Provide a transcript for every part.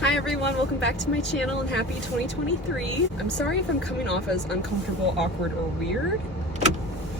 Hi everyone, welcome back to my channel and happy 2023. I'm sorry if I'm coming off as uncomfortable, awkward, or weird.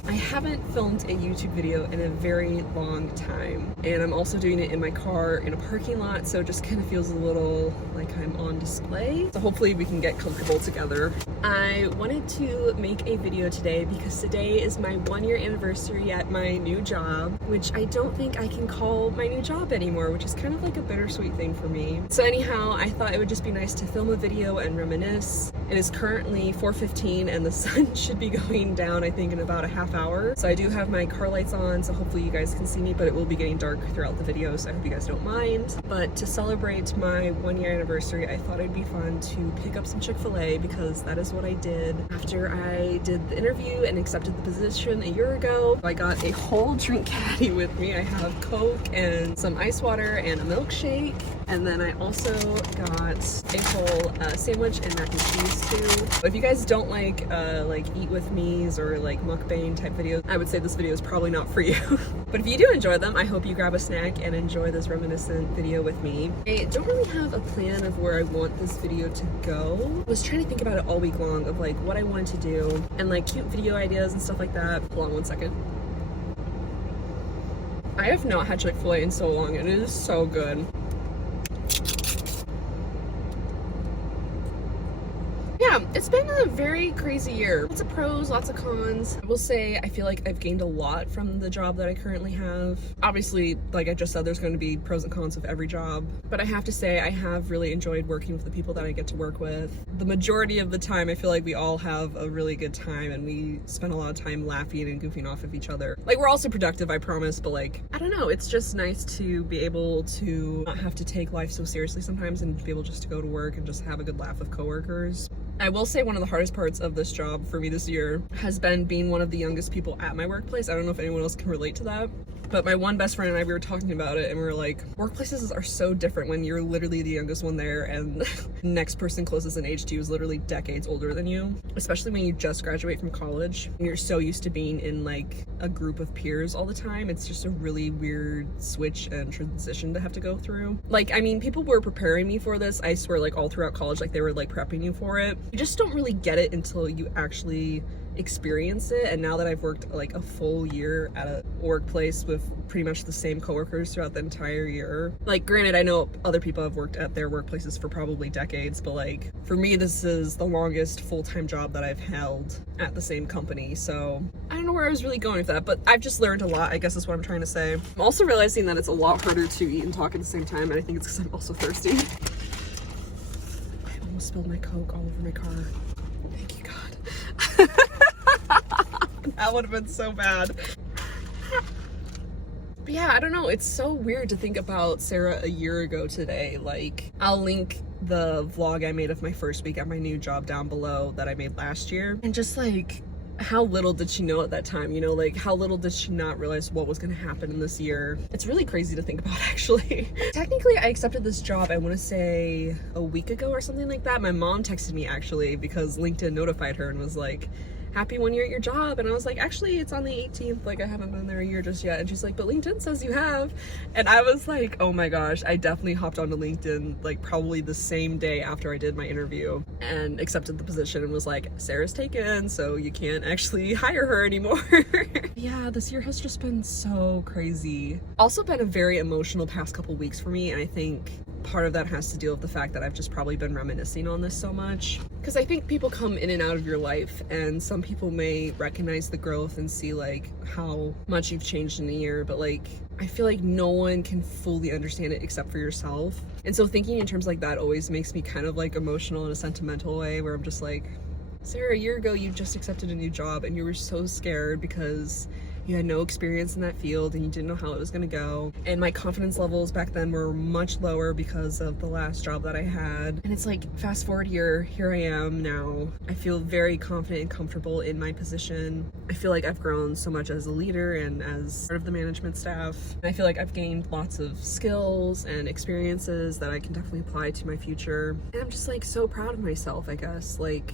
I haven't filmed a YouTube video in a very long time, and I'm also doing it in my car in a parking lot, so it just kind of feels a little like I'm on display. So hopefully we can get comfortable together. I wanted to make a video today because today is my 1-year anniversary at my new job, which I don't think I can call my new job anymore, which is kind of like a bittersweet thing for me. So anyhow, I thought it would just be nice to film a video and reminisce. It is currently 4:15 and the sun should be going down, I think, in about a half hour. So I do have my car lights on, so hopefully you guys can see me, but it will be getting dark throughout the video, so I hope you guys don't mind. But to celebrate my 1-year anniversary, I thought it'd be fun to pick up some Chick-fil-A because that is what I did after I did the interview and accepted the position a year ago. I got a whole drink caddy with me. I have Coke and some ice water and a milkshake. And then I also got a whole sandwich and mac and cheese too. If you guys don't like eat with me's or like mukbang type videos, I would say this video is probably not for you. But if you do enjoy them, I hope you grab a snack and enjoy this reminiscent video with me. I don't really have a plan of where I want this video to go. I was trying to think about it all week long of like what I wanted to do and like cute video ideas and stuff like that. Hold on one second. I have not had Chick-fil-A in so long and it is so good. Yeah, it's been a very crazy year. Lots of pros, lots of cons. I will say I feel like I've gained a lot from the job that I currently have. Obviously, like I just said, there's going to be pros and cons of every job. But I have to say I have really enjoyed working with the people that I get to work with. The majority of the time, I feel like we all have a really good time and we spend a lot of time laughing and goofing off of each other. Like, we're also productive, I promise, but like, I don't know, it's just nice to be able to not have to take life so seriously sometimes and be able just to go to work and just have a good laugh with coworkers. I will say one of the hardest parts of this job for me this year has been being one of the youngest people at my workplace. I don't know if anyone else can relate to that, but my one best friend and I, we were talking about it and we were like, workplaces are so different when you're literally the youngest one there and the next person closest in age to you is literally decades older than you, especially when you just graduate from college and you're so used to being in like a group of peers all the time. It's just a really weird switch and transition to have to go through. Like, I mean, people were preparing me for this, I swear, like all throughout college, like they were like prepping you for it. You just don't really get it until you actually experience it. And now that I've worked like a full year at a workplace with pretty much the same coworkers throughout the entire year, like granted, I know other people have worked at their workplaces for probably decades, but like for me, this is the longest full-time job that I've held at the same company. So I don't know where I was really going with that, but I've just learned a lot, I guess is what I'm trying to say. I'm also realizing that it's a lot harder to eat and talk at the same time, and I think it's because I'm also thirsty. I almost spilled my Coke all over my car. Thank you, God. That would have been so bad. But yeah, I don't know, it's so weird to think about Sarah a year ago today. Like, I'll link the vlog I made of my first week at my new job down below that I made last year, and just like how little did she know at that time, you know, like how little did she not realize what was going to happen in this year. It's really crazy to think about, actually. Technically, I accepted this job, I want to say a week ago or something like that. My mom texted me actually because LinkedIn notified her and was like, happy 1 year at your job. And I was like, actually, it's on the 18th. Like, I haven't been there a year just yet. And she's like, but LinkedIn says you have. And I was like, oh my gosh, I definitely hopped onto LinkedIn like probably the same day after I did my interview and accepted the position and was like, Sarah's taken, so you can't actually hire her anymore. Yeah, this year has just been so crazy. Also been a very emotional past couple weeks for me, and I think part of that has to deal with the fact that I've just probably been reminiscing on this so much. Because I think people come in and out of your life, and some people may recognize the growth and see like how much you've changed in a year, but like I feel like no one can fully understand it except for yourself. And so thinking in terms like that always makes me kind of like emotional in a sentimental way, where I'm just like, Sarah, a year ago you just accepted a new job and you were so scared because you had no experience in that field and you didn't know how it was going to go. And my confidence levels back then were much lower because of the last job that I had. And it's like, fast forward here I am now. I feel very confident and comfortable in my position. I feel like I've grown so much as a leader and as part of the management staff. I feel like I've gained lots of skills and experiences that I can definitely apply to my future. And I'm just like so proud of myself, I guess. Like,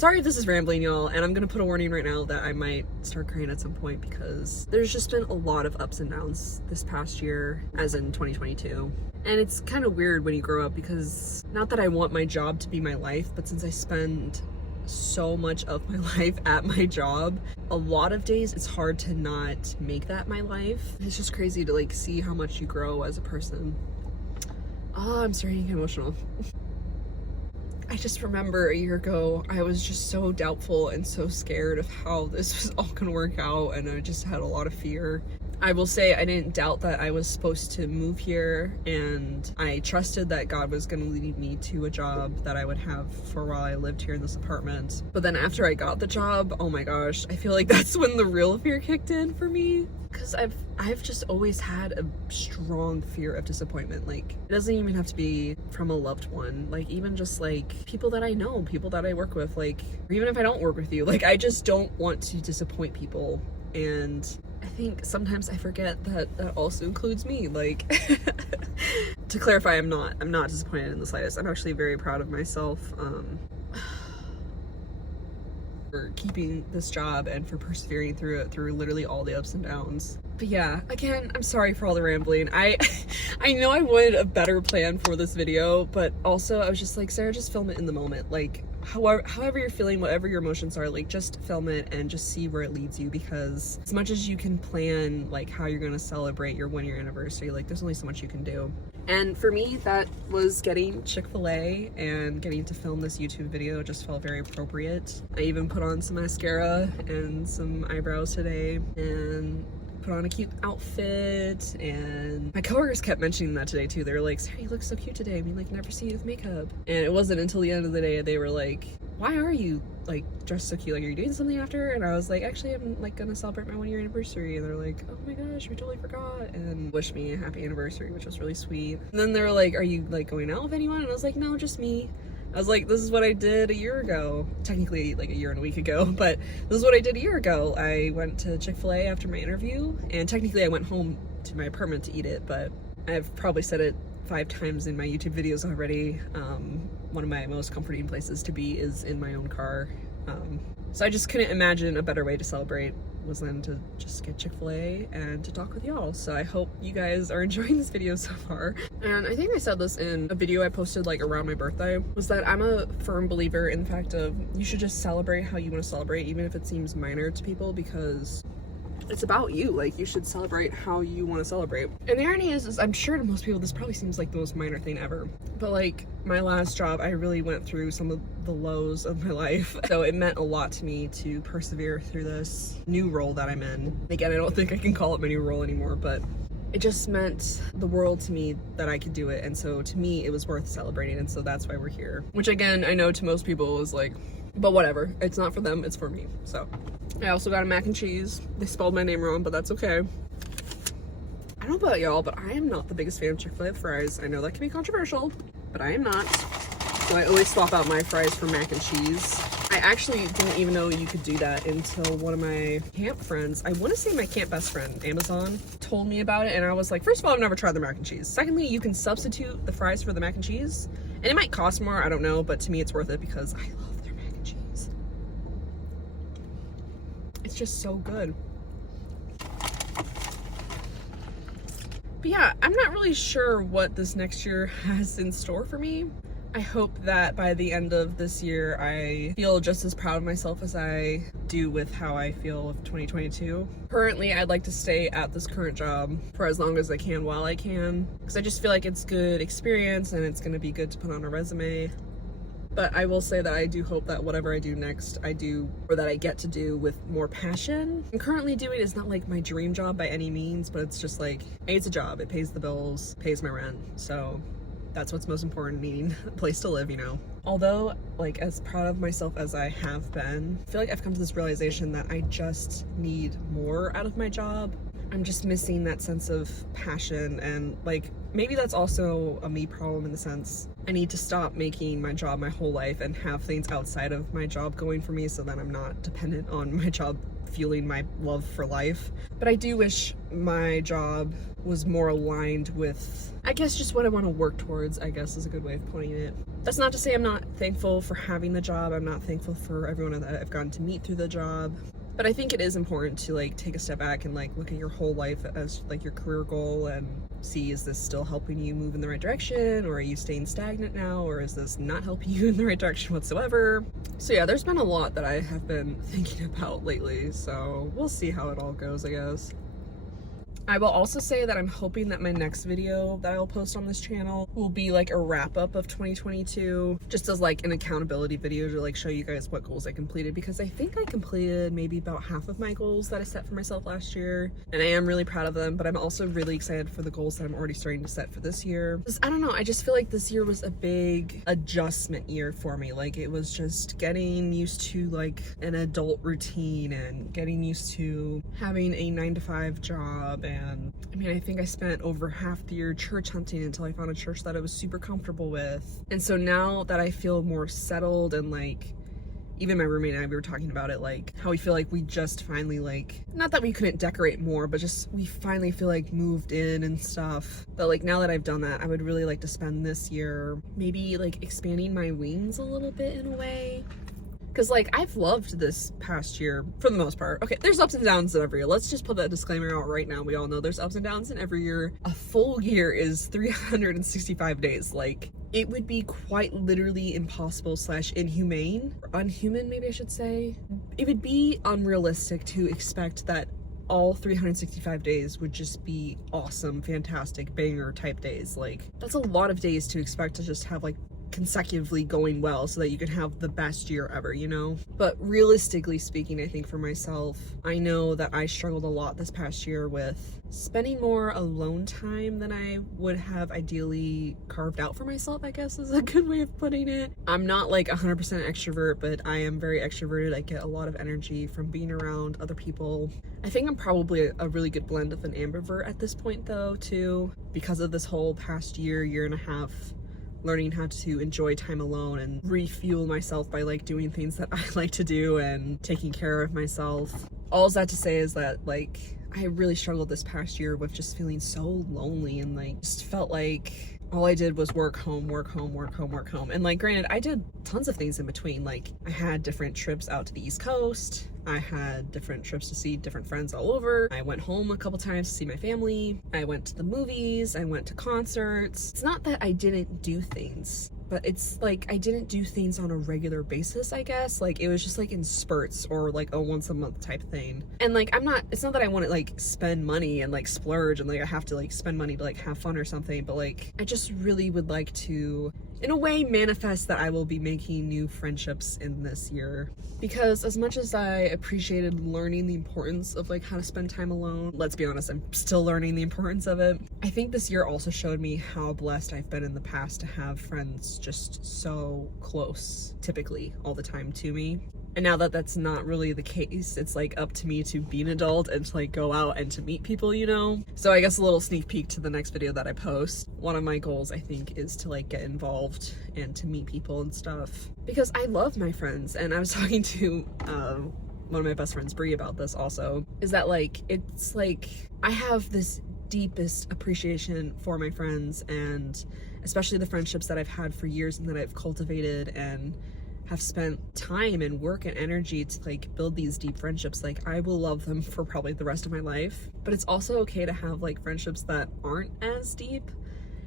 Sorry if this is rambling, y'all, and I'm gonna put a warning right now that I might start crying at some point because there's just been a lot of ups and downs this past year, as in 2022. And it's kind of weird when you grow up because not that I want my job to be my life, but since I spend so much of my life at my job, a lot of days it's hard to not make that my life. It's just crazy to like see how much you grow as a person. Oh, I'm starting to get emotional. I just remember a year ago, I was just so doubtful and so scared of how this was all gonna work out, and I just had a lot of fear. I will say I didn't doubt that I was supposed to move here, and I trusted that God was gonna lead me to a job that I would have for while I lived here in this apartment. But then after I got the job, oh my gosh, I feel like that's when the real fear kicked in for me. Because I've just always had a strong fear of disappointment. Like, it doesn't even have to be from a loved one. Like, even just like people that I know, people that I work with, like, or even if I don't work with you, like, I just don't want to disappoint people. And I think sometimes I forget that that also includes me. Like, to clarify, I'm not disappointed in the slightest. I'm actually very proud of myself. For keeping this job and for persevering through it, through literally all the ups and downs. But yeah, again, I'm sorry for all the rambling. I know I wanted a better plan for this video, but also I was just like, Sarah, just film it in the moment. Like, however you're feeling, whatever your emotions are, like, just film it and just see where it leads you, because as much as you can plan like how you're gonna celebrate your 1-year anniversary, like, there's only so much you can do. And for me, that was getting Chick-fil-A, and getting to film this YouTube video just felt very appropriate. I even put on some mascara and some eyebrows today, and put on a cute outfit, and my coworkers kept mentioning that today too. They were like, Sarah, you look so cute today. I mean, like, never see you with makeup. And it wasn't until the end of the day they were like, why are you like dressed so cute? Like, are you doing something after? And I was like, actually, I'm like gonna celebrate my 1-year anniversary. And they're like, oh my gosh, we totally forgot, and wished me a happy anniversary, which was really sweet. And then they were like, are you like going out with anyone? And I was like, no, just me. I was like, this is what I did a year ago. Technically like a year and a week ago, but this is what I did a year ago. I went to Chick-fil-A after my interview, and technically I went home to my apartment to eat it, but I've probably said it 5 times in my YouTube videos already. One of my most comforting places to be is in my own car. So I just couldn't imagine a better way to celebrate was then to just get Chick-fil-A and to talk with y'all. So I hope you guys are enjoying this video so far. And I think I said this in a video I posted like around my birthday, was that I'm a firm believer in the fact of you should just celebrate how you want to celebrate, even if it seems minor to people, because it's about you. Like, you should celebrate how you want to celebrate. And the irony is I'm sure to most people this probably seems like the most minor thing ever, but like, my last job, I really went through some of the lows of my life, so it meant a lot to me to persevere through this new role that I'm in. Again, I don't think I can call it my new role anymore, but it just meant the world to me that I could do it, and so to me it was worth celebrating, and so that's why we're here. Which again, I know to most people is like, but whatever, it's not for them, it's for me. So I also got a mac and cheese. They spelled my name wrong, but that's okay. I don't know about y'all, but I am not the biggest fan of Chick-fil-A fries. I know that can be controversial, but I am not. So I always swap out my fries for mac and cheese. I actually didn't even know you could do that until one of my camp friends, I want to say my camp best friend, Amazon, told me about it, and I was like, first of all, I've never tried the mac and cheese. Secondly, you can substitute the fries for the mac and cheese, and it might cost more, I don't know, but to me it's worth it because I love their mac and cheese. It's just so good. But yeah, I'm not really sure what this next year has in store for me. I hope that by the end of this year, I feel just as proud of myself as I do with how I feel with 2022. Currently, I'd like to stay at this current job for as long as I can while I can, because I just feel like it's good experience and it's going to be good to put on a resume. But I will say that I do hope that whatever I do next, I do, or that I get to do with more passion. I'm currently doing is not like my dream job by any means, but it's just like, it's a job. It pays the bills, pays my rent. So that's what's most important, meaning a place to live, you know. Although, like, as proud of myself as I have been, I feel like I've come to this realization that I just need more out of my job. I'm just missing that sense of passion, and like, maybe that's also a me problem in the sense I need to stop making my job my whole life and have things outside of my job going for me so that I'm not dependent on my job fueling my love for life. But I do wish my job was more aligned with, I guess, just what I want to work towards, I guess is a good way of putting it. That's not to say I'm not thankful for having the job. I'm not thankful for everyone that I've gotten to meet through the job. But I think it is important to like take a step back and like look at your whole life as like your career goal and see, is this still helping you move in the right direction, or are you staying stagnant now, or is this not helping you in the right direction whatsoever? So yeah, there's been a lot that I have been thinking about lately, so we'll see how it all goes, I guess. I will also say that I'm hoping that my next video that I'll post on this channel will be like a wrap up of 2022, just as like an accountability video to like show you guys what goals I completed, because I think I completed maybe about half of my goals that I set for myself last year, and I am really proud of them, but I'm also really excited for the goals that I'm already starting to set for this year. I don't know, I just feel like this year was a big adjustment year for me. Like it was just getting used to like an adult routine and getting used to having a 9-to-5 job. And I mean, I think I spent over half the year church hunting until I found a church that I was super comfortable with. And so now that I feel more settled, and like even my roommate and I, we were talking about it, like how we feel like we just finally, like, not that we couldn't decorate more, but just we finally feel like moved in and stuff. But like now that I've done that, I would really like to spend this year maybe like expanding my wings a little bit in a way. Because like I've loved this past year for the most part. Okay, there's ups and downs in every year. Let's just put that disclaimer out right now. We all know there's ups and downs in every year. A full year is 365 days. Like it would be quite literally impossible / inhumane, or unhuman maybe I should say. It would be unrealistic to expect that all 365 days would just be awesome, fantastic, banger type days. Like that's a lot of days to expect to just have like consecutively going well so that you can have the best year ever, you know? But realistically speaking, I think for myself, I know that I struggled a lot this past year with spending more alone time than I would have ideally carved out for myself, I guess is a good way of putting it. I'm not like 100% extrovert, but I am very extroverted. I get a lot of energy from being around other people. I think I'm probably a really good blend of an ambivert at this point though, too, because of this whole past year and a half learning how to enjoy time alone and refuel myself by like doing things that I like to do and taking care of myself. All that to say is that like I really struggled this past year with just feeling so lonely, and like just felt like all I did was work, home, work, home, work, home, work, home. And like granted, I did tons of things in between. Like I had different trips out to the East Coast. I had different trips to see different friends all over. I went home a couple times to see my family. I went to the movies. I went to concerts. It's not that I didn't do things, but it's like I didn't do things on a regular basis, I guess. Like it was just like in spurts or like a once a month type thing. And like it's not that I want to like spend money and like splurge and like I have to like spend money to like have fun or something, but like I just really would like to, in a way, manifest that I will be making new friendships in this year. Because as much as I appreciated learning the importance of like how to spend time alone, let's be honest, I'm still learning the importance of it. I think this year also showed me how blessed I've been in the past to have friends just so close, typically all the time to me. And now that that's not really the case, it's like up to me to be an adult and to like go out and to meet people, you know? So I guess a little sneak peek to the next video that I post. One of my goals, I think, is to like get involved and to meet people and stuff. Because I love my friends, and I was talking to one of my best friends, Brie, about this also, is that like, it's like, I have this deepest appreciation for my friends, and especially the friendships that I've had for years and that I've cultivated and have spent time and work and energy to like build these deep friendships. Like I will love them for probably the rest of my life, but it's also okay to have like friendships that aren't as deep.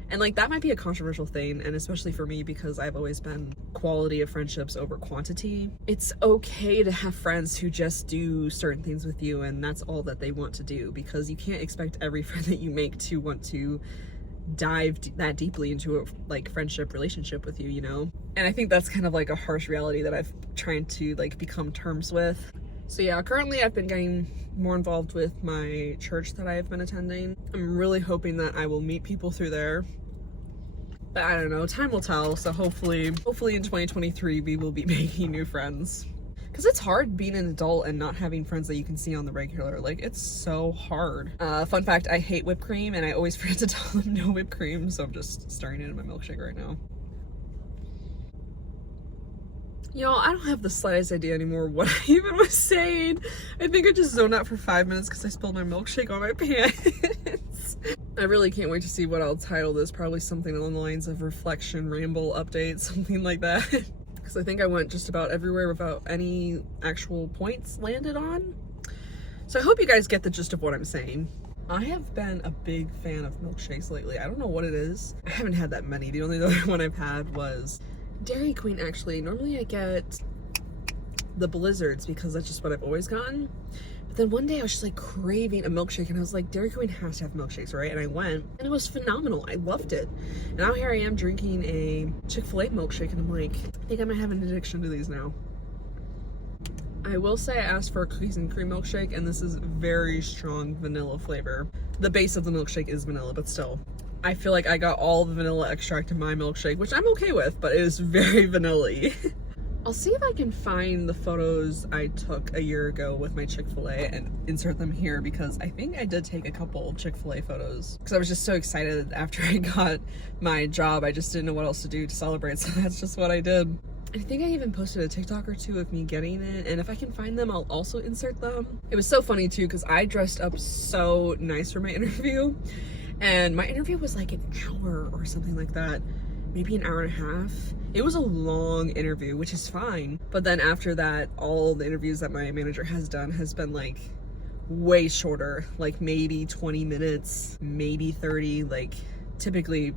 And like that might be a controversial thing, and especially for me because I've always been quality of friendships over quantity. It's okay to have friends who just do certain things with you and that's all that they want to do, because you can't expect every friend that you make to want to dive that deeply into a like friendship relationship with you, you know? And I think that's kind of like a harsh reality that I've tried to like become terms with. So yeah, currently I've been getting more involved with my church that I've been attending. I'm really hoping that I will meet people through there, but I don't know, time will tell. So hopefully in 2023 we will be making new friends. Because it's hard being an adult and not having friends that you can see on the regular. Like, it's so hard. Fun fact, I hate whipped cream, and I always forget to tell them no whipped cream, so I'm just stirring it in my milkshake right now. Y'all, I don't have the slightest idea anymore what I even was saying. I think I just zoned out for 5 minutes because I spilled my milkshake on my pants. I really can't wait to see what I'll title this. Probably something along the lines of reflection, ramble, update, something like that. Because I think I went just about everywhere without any actual points landed on. So I hope you guys get the gist of what I'm saying. I have been a big fan of milkshakes lately. I don't know what it is. I haven't had that many. The only other one I've had was Dairy Queen, actually. Normally I get the Blizzards because that's just what I've always gotten. But then one day I was just like craving a milkshake, and I was like, Dairy Queen has to have milkshakes, right? And I went, and it was phenomenal. I loved it. And now here I am drinking a Chick-fil-A milkshake, and I'm like, I think I might have an addiction to these now. I will say I asked for a cookies and cream milkshake, and this is very strong vanilla flavor. The base of the milkshake is vanilla, but still. I feel like I got all the vanilla extract in my milkshake, which I'm okay with, but it is very vanilla-y. I'll see if I can find the photos I took a year ago with my Chick-fil-A and insert them here, because I think I did take a couple Chick-fil-A photos because I was just so excited after I got my job. I just didn't know what else to do to celebrate, so that's just what I did. I think I even posted a TikTok or two of me getting it, and if I can find them, I'll also insert them. It was so funny too because I dressed up so nice for my interview, and my interview was like an hour or something like that. Maybe an hour and a half. It was a long interview, which is fine. But then after that, all the interviews that my manager has done has been like way shorter, like maybe 20 minutes, maybe 30, like typically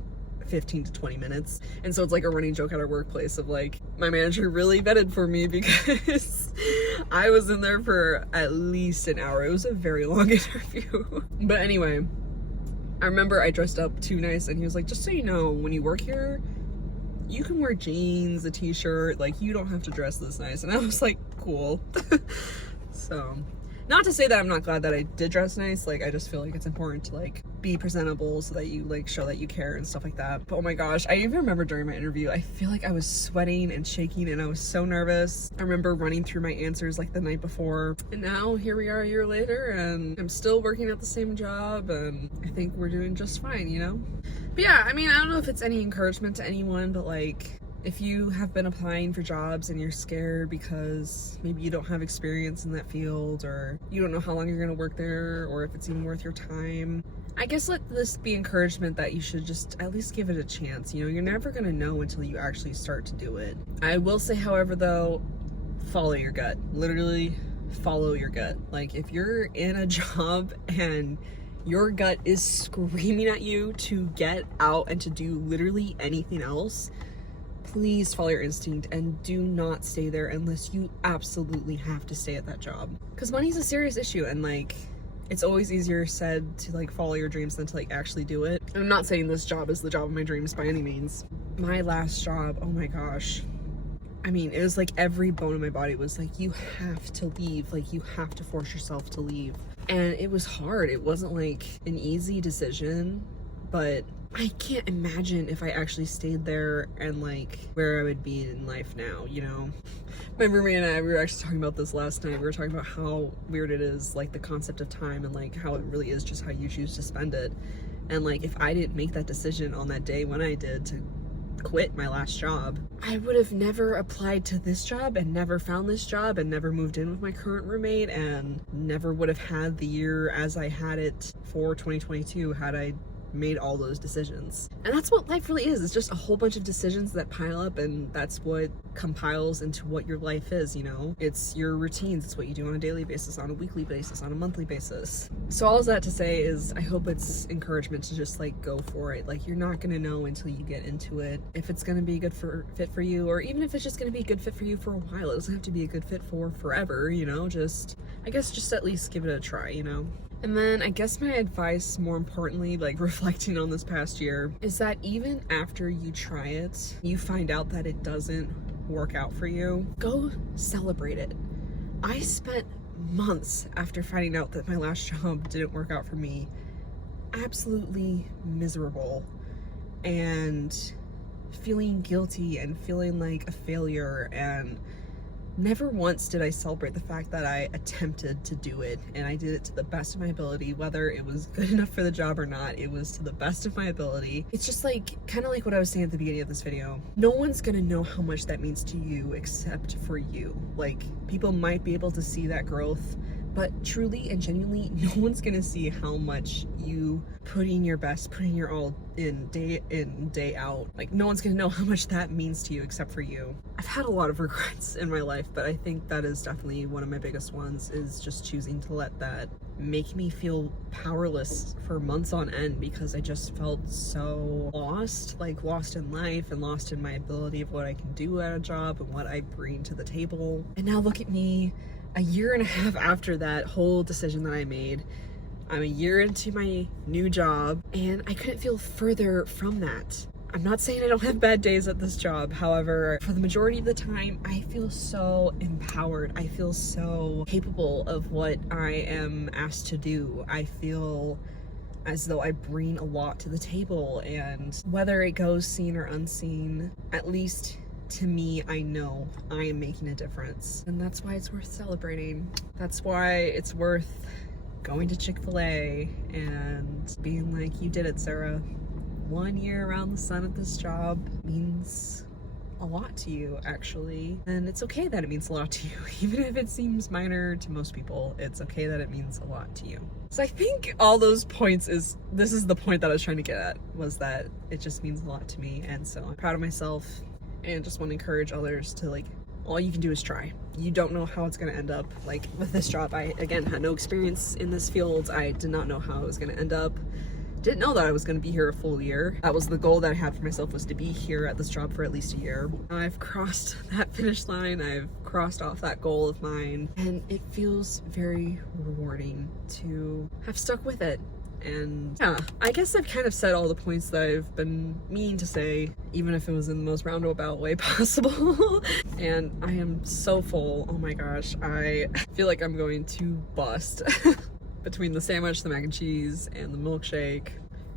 15 to 20 minutes. And so it's like a running joke at our workplace of like, my manager really vetted for me because I was in there for at least an hour. It was a very long interview. But anyway, I remember I dressed up too nice, and he was like, just so you know, when you work here, you can wear jeans, a t-shirt, like you don't have to dress this nice. And I was like, cool. So, not to say that I'm not glad that I did dress nice, like I just feel like it's important to like be presentable so that you like show that you care and stuff like that. But oh my gosh, I even remember during my interview, I feel like I was sweating and shaking and I was so nervous. I remember running through my answers like the night before, and now here we are a year later and I'm still working at the same job, and I think we're doing just fine, you know? But yeah, I mean, I don't know if it's any encouragement to anyone, but like, if you have been applying for jobs and you're scared because maybe you don't have experience in that field, or you don't know how long you're gonna work there, or if it's even worth your time, I guess let this be encouragement that you should just at least give it a chance. You know, you're never gonna know until you actually start to do it. I will say, however, though, follow your gut. Literally, follow your gut. Like, if you're in a job and your gut is screaming at you to get out and to do literally anything else, please follow your instinct and do not stay there unless you absolutely have to stay at that job. Because money's a serious issue, and like, it's always easier said to like follow your dreams than to like actually do it. And I'm not saying this job is the job of my dreams by any means. My last job, oh my gosh. I mean, it was like every bone in my body was like, you have to leave. Like, you have to force yourself to leave. And it was hard. It wasn't like an easy decision, but I can't imagine if I actually stayed there and like where I would be in life now, you know? My roommate and I, we were actually talking about this last night. We were talking about how weird it is, like the concept of time, and like how it really is just how you choose to spend it. And like, if I didn't make that decision on that day when I did to quit my last job, I would have never applied to this job and never found this job and never moved in with my current roommate and never would have had the year as I had it for 2022 had I made all those decisions. And that's what life really is. It's just a whole bunch of decisions that pile up, and that's what compiles into what your life is, you know? It's your routines. It's what you do on a daily basis, on a weekly basis, on a monthly basis. So all of that to say is, I hope it's encouragement to just like go for it. Like, you're not gonna know until you get into it if it's gonna be a good fit for you, or even if it's just gonna be a good fit for you for a while. It doesn't have to be a good fit for forever, you know? Just, I guess, just at least give it a try, you know? And then I guess my advice, more importantly, like reflecting on this past year, is that even after you try it, you find out that it doesn't work out for you, go celebrate it. I spent months after finding out that my last job didn't work out for me absolutely miserable and feeling guilty and feeling like a failure and never once did I celebrate the fact that I attempted to do it, and I did it to the best of my ability. Whether it was good enough for the job or not, it was to the best of my ability. It's just like, kind of like what I was saying at the beginning of this video. No one's gonna know how much that means to you except for you. Like, people might be able to see that growth, but truly and genuinely, no one's gonna see how much you putting your best, putting your all in, day out. Like, no one's gonna know how much that means to you except for you. I've had a lot of regrets in my life, but I think that is definitely one of my biggest ones, is just choosing to let that make me feel powerless for months on end, because I just felt so lost, like lost in life and lost in my ability of what I can do at a job and what I bring to the table. And now look at me, a year and a half after that whole decision that I made. I'm a year into my new job, and I couldn't feel further from that. I'm not saying I don't have bad days at this job. However, for the majority of the time, I feel so empowered. I feel so capable of what I am asked to do. I feel as though I bring a lot to the table, and whether it goes seen or unseen, at least to me, I know I am making a difference. And that's why it's worth celebrating. That's why it's worth going to Chick-fil-A and being like, you did it, Sarah. 1 year around the sun at this job means a lot to you, actually. And it's okay that it means a lot to you. Even if it seems minor to most people, it's okay that it means a lot to you. So I think all those points this is the point that I was trying to get at, was that it just means a lot to me. And so I'm proud of myself, and just want to encourage others to, like, all you can do is try. You don't know how it's going to end up. Like with this job, I again had no experience in this field. I did not know how it was going to end up. Didn't know that I was going to be here a full year. That was the goal that I had for myself, was to be here at this job for at least a year. I've crossed that finish line. I've crossed off that goal of mine, and it feels very rewarding to have stuck with it. And yeah, I guess I've kind of said all the points that I've been meaning to say, even if it was in the most roundabout way possible. And I am so full. Oh my gosh, I feel like I'm going to bust. Between the sandwich, the mac and cheese, and the milkshake,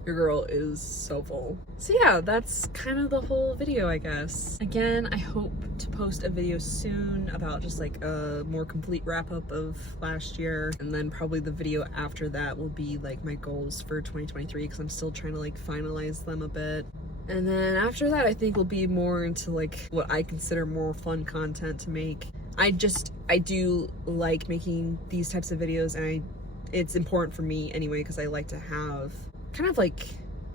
your girl is so full. So yeah, that's kind of the whole video, I guess. Again, I hope to post a video soon about just like a more complete wrap up of last year, and then probably the video after that will be like my goals for 2023, because I'm still trying to like finalize them a bit. And then after that, I think we'll be more into like what I consider more fun content to make. I do like making these types of videos, and it's important for me anyway, because I like to have kind of like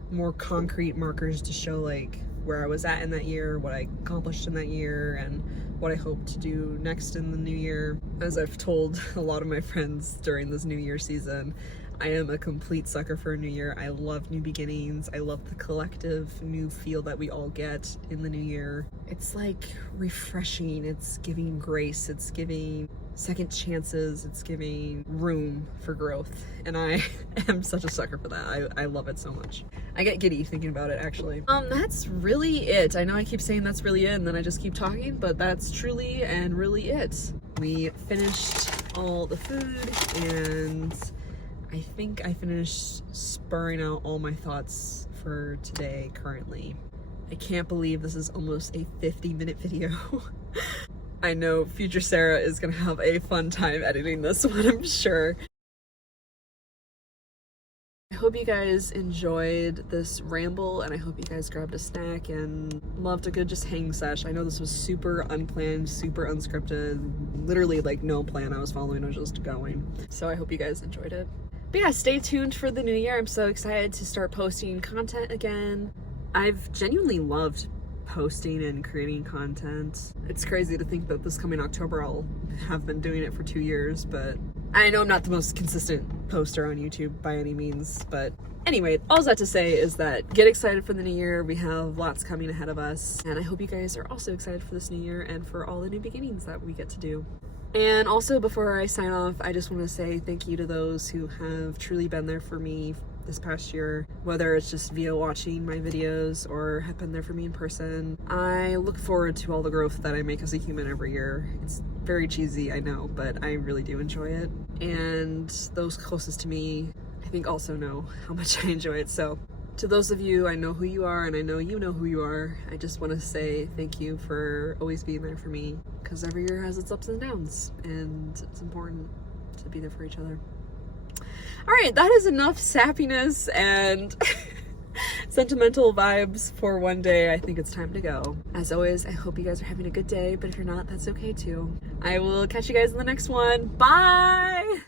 more concrete markers to show like where I was at in that year, what I accomplished in that year, and what I hope to do next in the new year. As I've told a lot of my friends during this New Year season, I am a complete sucker for a new year. I love new beginnings. I love the collective new feel that we all get in the new year. It's like refreshing. It's giving grace. It's giving second chances. It's giving room for growth. And I am such a sucker for that. I love it so much. I get giddy thinking about it, actually. That's really it. I know I keep saying that's really it, and then I just keep talking, but that's truly and really it. We finished all the food, and I think I finished spurring out all my thoughts for today currently. I can't believe this is almost a 50-minute video. I know future Sarah is gonna have a fun time editing this one, I'm sure. I hope you guys enjoyed this ramble, and I hope you guys grabbed a snack and loved a good just hang sesh. I know this was super unplanned, super unscripted, literally like no plan I was following, I was just going. So I hope you guys enjoyed it. But yeah, stay tuned for the new year. I'm so excited to start posting content again. I've genuinely loved posting and creating content. It's crazy to think that this coming October I'll have been doing it for 2 years, but I know I'm not the most consistent poster on YouTube by any means. But anyway, all that to say is that get excited for the new year. We have lots coming ahead of us, and I hope you guys are also excited for this new year and for all the new beginnings that we get to do. And also, before I sign off, I just want to say thank you to those who have truly been there for me this past year, whether it's just via watching my videos or have been there for me in person. I look forward to all the growth that I make as a human every year. It's very cheesy, I know, but I really do enjoy it. And those closest to me, I think, also know how much I enjoy it. So to those of you, I know who you are, and I know you know who you are. I just want to say thank you for always being there for me. because every year has its ups and downs, and it's important to be there for each other. All right, that is enough sappiness and sentimental vibes for one day. I think it's time to go. As always, I hope you guys are having a good day, but if you're not, that's okay too. I will catch you guys in the next one. Bye!